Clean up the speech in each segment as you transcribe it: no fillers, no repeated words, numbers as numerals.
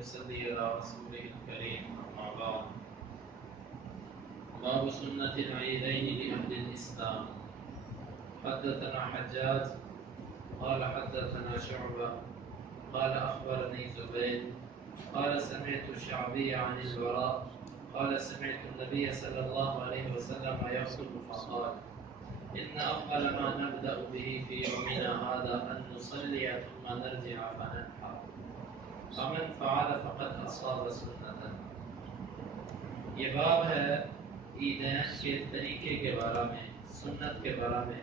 ونصلي على رسوله الكريم أما بعد باب سنة العيدين لأهل الإسلام. حدثنا حجاج قال حدثنا شعبة قال أخبرني زبيد قال سمعت الشعبي عن البراء قال سمعت النبي صلى الله عليه وسلم يخطب فقال إن أفضل ما نبدأ به في يومنا هذا أن نصلي ثم نرجع فننحر فمن فعل فقد أصاب سنة. یہ باب ہے عیدین کے طریقے کے بارے میں، سنت کے بارے میں،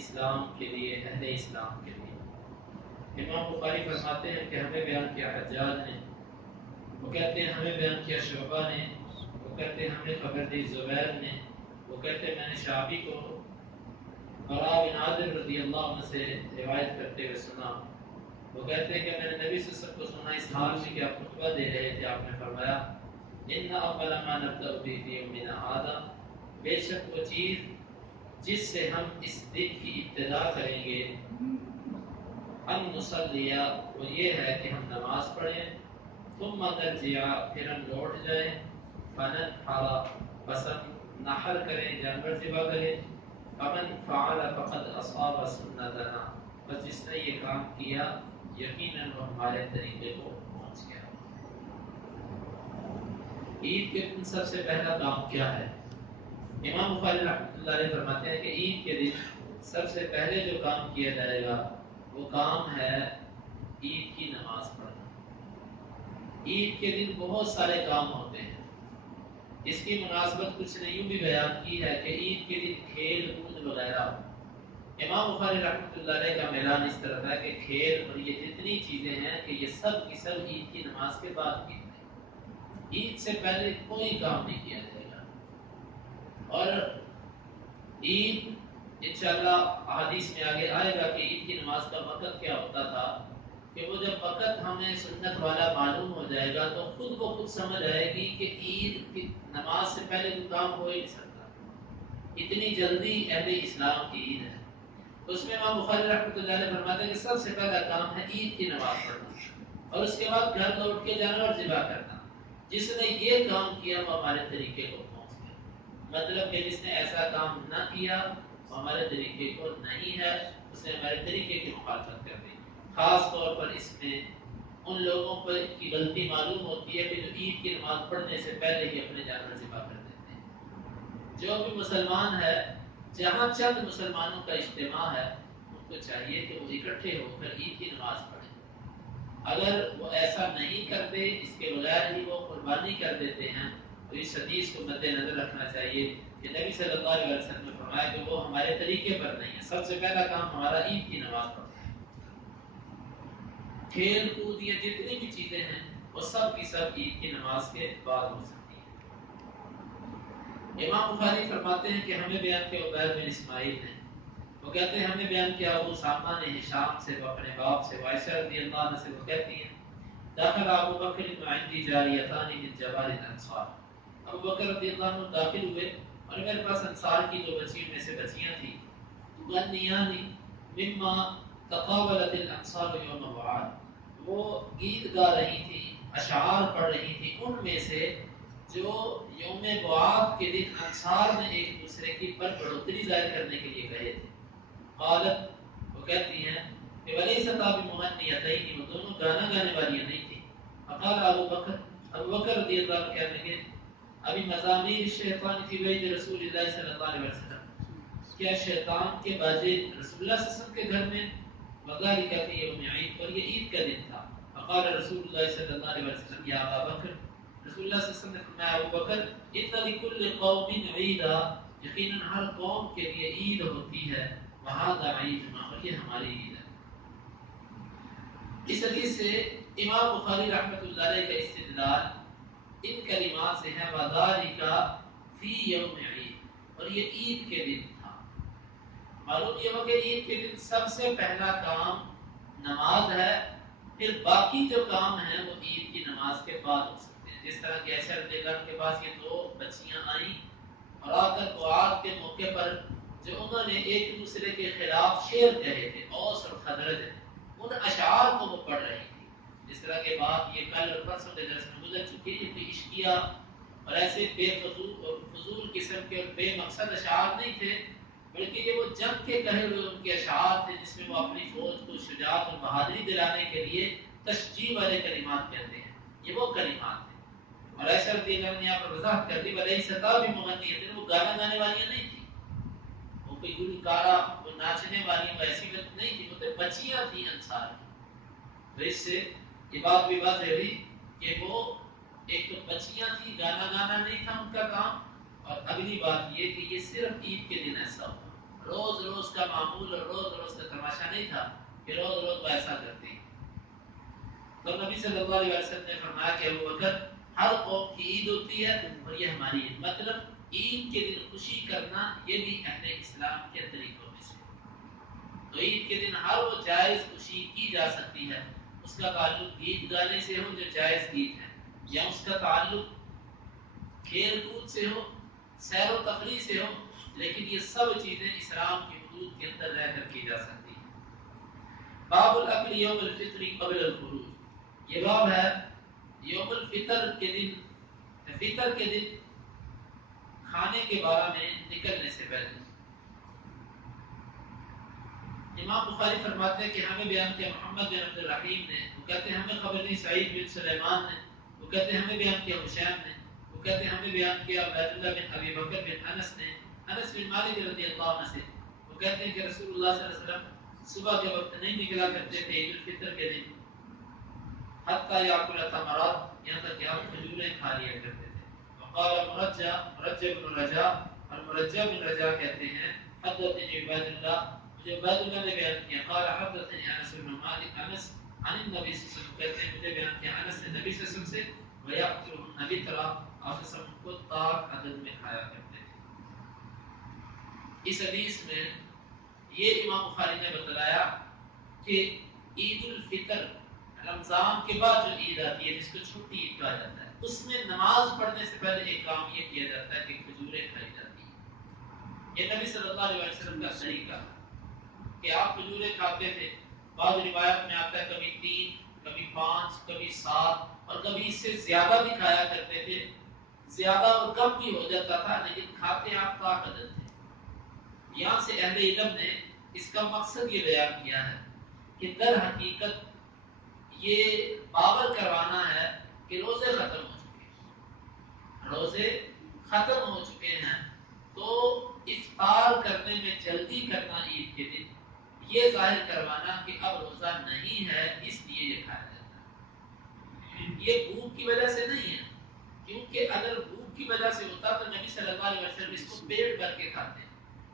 اسلام کے لیے، اہل اسلام کے لیے۔ امام بخاری فرماتے ہیں کہ ہمیں بیان کیا حجاج نے، وہ کہتے ہیں ہمیں بیان کیا شعبہ نے، وہ کہتے ہیں ہمیں خبر دی زبیر نے، وہ کہتے ہیں میں نے شعبی کو براء بن عازب رضی اللہ عنہ سے روایت کرتے ہوئے سنا، وہ کہتے ہیں کہ میں نے نبی صلی اللہ علیہ وسلم کو سنا اس حال میں کہ آپ خطبہ دے رہے تھے، آپ نے فرمایا ان اول ما نبدأ به في يومنا هذا، بے شک وہ چیز جس سے ہم اس دن کی ابتدا کریں گے، ان نصلیہ، وہ یہ ہے کہ ہم نماز پڑھیں، ثم نرجع، پھر ہم لوٹ جائیں، فننحر، پس ہم نحر کریں، جانور ذبح کریں، فمن فعل فقد اصاب سنتنا، بس جس نے یہ کام کیا یقیناً وہ ہمارے طریقے کو پہنچ گیا۔ عید کے دن سب سے پہلا کام کیا ہے؟ امام بخاری رحمۃ اللہ علیہ فرماتے ہیں کہ عید کے دن سب سے پہلے جو کام کیا جائے گا وہ کام ہے عید کی نماز پڑھنا۔ عید کے دن بہت سارے کام ہوتے ہیں، اس کی مناسبت کچھ نے یوں بھی بیان کی ہے کہ عید کے دن کھیل کود وغیرہ۔ امام بخاری رحمۃ اللہ علیہ کا اعلان اس طرح ہے کہ کھیل اور یہ جتنی چیزیں ہیں کہ یہ سب کی سب عید کی نماز کے بعد کی جائیں، عید سے پہلے کوئی کام نہیں کیا جائے گا۔ اور عید انشاءاللہ احادیث میں آگے آئے گا کہ عید کی نماز کا وقت کیا ہوتا تھا، کہ وہ جب وقت ہمیں سنت والا معلوم ہو جائے گا تو خود وہ خود سمجھ آئے گی کہ عید کی نماز سے پہلے کوئی کام ہو ہی نہیں سکتا، اتنی جلدی اہل اسلام کی عید ہے۔ تو اس میں امام بخاری رحمۃ اللہ علیہ فرماتے ہیں کہ سب سے پہلا کام ہے عید کی نماز پڑھنا، اور اس کے بعد گھر لوٹ کے جانور ذبح کرنا۔ جس نے یہ کام کیا وہ ہمارے طریقے کو پہنچ گیا، مطلب کہ جس نے ایسا کام نہ کیا وہ ہمارے طریقے کو نہیں ہے، اس نے ہمارے طریقے کی مخالفت کر دی۔ خاص طور پر اس میں ان لوگوں پر کی غلطی معلوم ہوتی ہے کہ جو عید کی نماز پڑھنے سے پہلے ہی اپنے جانور ذبح کر دیتے ہیں۔ جو بھی مسلمان ہے، جہاں چند مسلمانوں کا اجتماع ہے، ان کو چاہیے کہ وہ اکٹھے ہو کر عید کی نماز پڑھیں۔ اگر وہ ایسا نہیں کرتے، اس کے بغیر ہی وہ قربانی کر دیتے ہیں، تو اس حدیث کو مد نظر رکھنا چاہیے کہ نبی صلی اللہ علیہ وسلم نے فرمایا کہ وہ ہمارے طریقے پر نہیں ہے۔ سب سے پہلا کام ہمارا عید کی نماز پڑھنا ہے۔ کھیل کود یہ جتنی بھی چیزیں ہیں وہ سب کی سب عید کی نماز کے بعد ہو سکتی ہیں۔ امام بخاری فرماتے ہیں کہ ہمیں بیان کیا عبید بن اسماعیل نے، وہ کہتے ہیں ہمیں بیان کیا ابو سامہ نے ہشام سے، وہ اپنے باپ سے، عائشہ رضی اللہ عنہ سے، وہ کہتی ہیں داخل ابو بکر عندي جاریتان من جوار الانصار، ابو بکر رضی اللہ عنہ داخل ہوئے اور میرے پاس انصار کی دو بچیوں میں سے بچیاں تھیں، غنیان مما تقابلت الانصار یوم وعاد، وہ گیت گا رہی تھی، اشعار پڑھ رہی تھی ان میں سے جو یوم بعاد کے دن انصار نے ایک دوسرے کی پر بڑھوتری ظاہر کرنے کے لیے کہے تھے۔ قالت، وہ کہتی ہیں کہ ولیست بمغنیتین، وہ دونوں گانا گانے والی نہیں تھی۔ فقال ابو بکر رضی اللہ عنہ کہنے لگے ابھی مزامیر الشیطان فی بیت رسول اللہ صلی اللہ علیہ وسلم، کیا شیطان کے باجے رسول اللہ صلی اللہ علیہ وسلم کے گھر میں؟ وذالک فی یوم عید، اور یہ عید کا دن تھا۔ فقال رسول اللہ صلی اللہ علیہ وسلم یا ابا بکر، رسول اللہ صلی اللہ علیہ وسلم نے فرمایا ابو بکر ان لکل قوم عیدا، یقیناً ہر قوم کے لیے عید ہوتی ہے، وہذا عیدنا، اور یہ ہماری عید ہے۔ اس حدیث سے امام بخاری رحمۃ اللہ علیہ کا استدلال ان کلمات سے ہے وذالک فی یوم عید، اور یہ عید کے دن تھا۔ معلوم یہ ہو کہ عید کے دن سب سے پہلا کام نماز ہے، پھر باقی جو کام ہیں وہ عید کی نماز کے بعد ہو سکتے ہیں۔ جس طرح کہ عائشہ رضی اللہ عنہ کے پاس یہ دو بچیاں آئیں اور آ کر بعاد کے موقع پر جو انہوں نے ایک دوسرے کے خلاف شعر کہے تھے، اوس اور خزرج، ان اشعار کو وہ پڑھ رہی تھی۔ جس طرح کے بعد بات یہ کل اور پرسوں کے درس میں گزر چکی ہے، یہ کوئی عشقیہ اور ایسے بے فضول قسم کے اور بے مقصد اشعار نہیں تھے، بلکہ یہ وہ جنگ کے کہے ہوئے ان کے اشعار تھے جس میں وہ اپنی فوج کو شجاعت اور بہادری دلانے کے لیے تشجیع والے کلمات کہتے ہیں، یہ وہ کلمات ہیں۔ اور عائشہ رضی اللہ عنہا نے یہاں پر وضاحت کر دی ولی ستا بھی مغنیت، وہ گانا گانے والی نہیں تھی، وہ کوئی گلوکارہ وہ ناچنے والی وہ ایسی بات نہیں تھی، وہ تو بچیاں تھیں انصار کی۔ تو اس سے یہ بات بھی واضح ہوئی کہ وہ ایک تو بچیاں تھیں، گانا گانا نہیں تھا ان کا کام، اور اگلی بات یہ کہ یہ صرف عید کے دن ایسا ہوا، روز روز کا معمول اور روز روز کا تماشا نہیں تھا کہ روز روز وہ ایسا کرتے ہیں۔ تو نبی صلی اللہ علیہ وسلم نے فرمایا کہ ابو بکر ہر قوم کی عید ہوتی ہے اور یہ ہماری عید، مطلب عید کے دن خوشی کرنا یہ بھی اہل اسلام کے طریقوں میں سے۔ تو عید کے دن ہر وہ جائز خوشی کی جا سکتی ہے، اس کا تعلق گیت گانے سے ہو جو جائز گیت ہے، یا اس کا تعلق کھیل کود سے ہو، سیر و تفریح سے ہو، لیکن یہ سب چیزیں اسلام کی حدود کے اندر رہ کر کی جا سکتی ہیں۔ باب الاکل یوم الفطر قبل الخروج، یہ باب ہے یوم الفطر کے دن، فطر کے دن کھانے کے بارے میں نکلنے سے پہلے۔ امام بخاری فرماتے ہیں کہ ہمیں بیان کیا محمد بن عبد الرحیم نے، وہ کہتے ہیں ہمیں خبر دی سعید بن سلیمان نے، وہ کہتے ہیں ہمیں بیان کیا حشیم نے، وہ کہتے ہیں ہمیں بیان کیا عبید اللہ بن ابی بکر بن انس نے، انس بن مالک رضی اللہ عنہ سے، وہ کہتے ہیں کہ رسول اللہ صلی اللہ علیہ وسلم صبح کے وقت نہیں نکلا کرتے تھے عید الفطر کے دن، حتی یاکل تمرات، یہاں تک کہ آپ کھجوریں کھا لیا کرتے تھے۔ وقال مرجع بن رجاء، اور مرجع بن رجاء کہتے ہیں حدثني عباد اللہ، مجھے عباد اللہ نے بیان کیا، قال حدثني انس بن مالک، انس عن النبي صلی اللہ علیہ وسلم، کہتے ہیں مجھے بیان کیا انس نے نبی صلی اللہ علیہ وسلم سے، ويأكلهن بترا، آپ صلی اللہ علیہ وسلم کو تاک عدد میں کھایا کرتے تھے۔ اس حدیث میں یہ امام بخاری نے بتلایا کہ عید الفطر رمضان کے بعد جو عید آتی ہے جس کو چھوٹی عید کہا جاتا ہے، اس میں نماز پڑھنے سے پہلے ایک کام یہ کیا جاتا ہے کہ کھجوریں کھائی جاتی ہیں۔ یہ نبی صلی اللہ علیہ وسلم کا طریقہ ہے کہ آپ کھجوریں کھاتے تھے، بعض روایت میں آتا ہے کبھی 3، کبھی 5، کبھی 7 اور کبھی اس سے زیادہ بھی کھایا کرتے تھے، زیادہ اور کم بھی ہو جاتا تھا، لیکن کھاتے آپ طاقت تھے۔ یہاں سے اہل علم نے اس کا مقصد یہ بیان کیا ہے کہ در حقیقت یہ باور کروانا ہے کہ روزے ختم ہو چکے ہیں، روزے ختم ہو چکے ہیں، تو افطار کرنے میں جلدی کرنا عید کے دن، یہ ظاہر کروانا کہ اب روزہ نہیں ہے اس لیے یہ کھایا جاتا ہے۔ یہ بھوک کی وجہ سے نہیں ہے، کیونکہ اگر بھوک کی وجہ سے ہوتا تو نبی صلی اللہ علیہ وسلم اس کو پیٹ بھر کے کھاتے،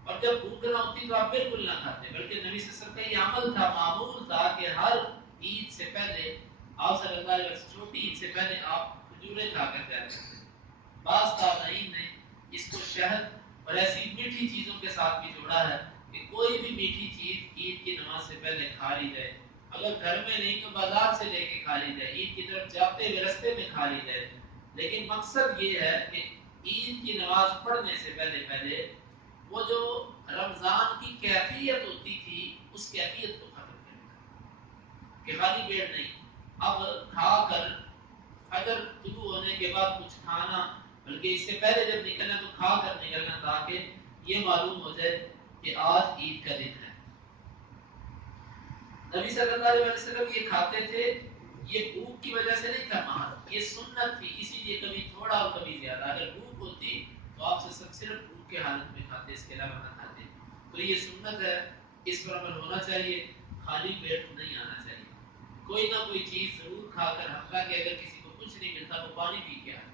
اور جب بھوک نہ ہوتی تو آپ بالکل نہ کھاتے، بلکہ نبی صلی اللہ علیہ وسلم کا یہ عمل تھا، معمول تھا کہ ہر عید سے پہلے آپ صلی اللہ علیہ وسلم چھوٹی عید سے پہلے آپ کھجوریں کھا کر جاتے تھے۔ بعض تابعین نے اس کو شہد اور ایسی میٹھی چیزوں کے ساتھ بھی جوڑا ہے کہ کوئی بھی میٹھی چیز عید کی نماز سے پہلے کھا لی جائے، اگر گھر میں نہیں تو بازار سے لے کے کھا لی جائے، عید کی طرف جاتے ہوئے رستے میں کھا لی جائے، لیکن مقصد یہ ہے کہ عید کی نماز پڑھنے سے پہلے وہ جو رمضان کی کیفیت ہوتی تھی اس کیفیت کو ختم کرنا، کہ خالی پیٹ نہیں، اب کھا کر اگر طلوع ہونے کے بعد کچھ کھانا، بلکہ اس سے پہلے جب نکلنا تو کھا کر نکلنا تاکہ یہ معلوم ہو جائے کہ آج عید کا دن ہے۔ نبی صلی اللہ علیہ وسلم یہ کھاتے تھے، یہ بھوک کی وجہ سے نہیں تھا، محض یہ سنت تھی، اسی لیے کبھی تھوڑا اور کبھی زیادہ، اگر بھوک ہوتی تو آپ سے صرف بھوک کے حالت میں کھاتے، اس کے علاوہ نہ کھاتے، تو یہ سنت ہے، اس پر عمل ہونا چاہیے، خالی پیٹ نہیں آنا چاہیے، کوئی نہ کوئی چیز ضرور کھا کر، حتیٰ کہ اگر کسی کو کچھ نہیں ملتا وہ پانی پی کے آئے،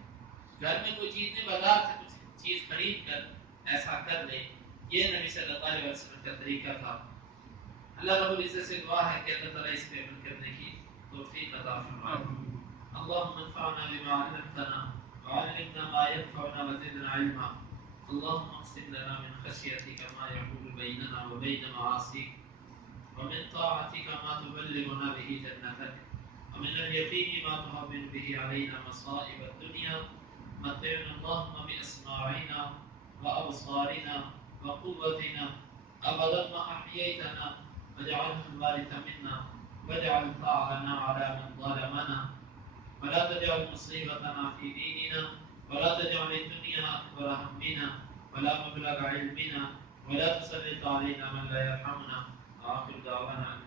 گھر میں کوئی چیز نہیں، بازار سے کچھ چیز خرید کر ایسا کر لے، یہ نبی صلی اللہ علیہ وسلم کا طریقہ تھا۔ اللہ رب العزت سے دعا ہے کہ اللہ تعالیٰ اس پہ عمل کرنے کی توفیق عطا فرمائے۔ اللهم انفعنا بما علمتنا وعلمنا ما ينفعنا وزدنا علما، اللهم اقسم لنا من خشيتك ما يحول بيننا وبين معاصيك، ومن طاعتك ما تبلغنا به جنتك، ومن اليقين ما تهون به علينا مصائب الدنيا، متعنا اللهم بأسماعنا وأبصارنا وقوتنا أبدا ما أحييتنا، واجعله الوارث منا، واجعل ثارنا على من ظلمنا، تجعل مصيبتنا في ديننا ولا تجعل الدنيا أكبر همنا ولا مبلغ علمنا ولا تسلط علينا من لا يرحمنا. آخر دعوانا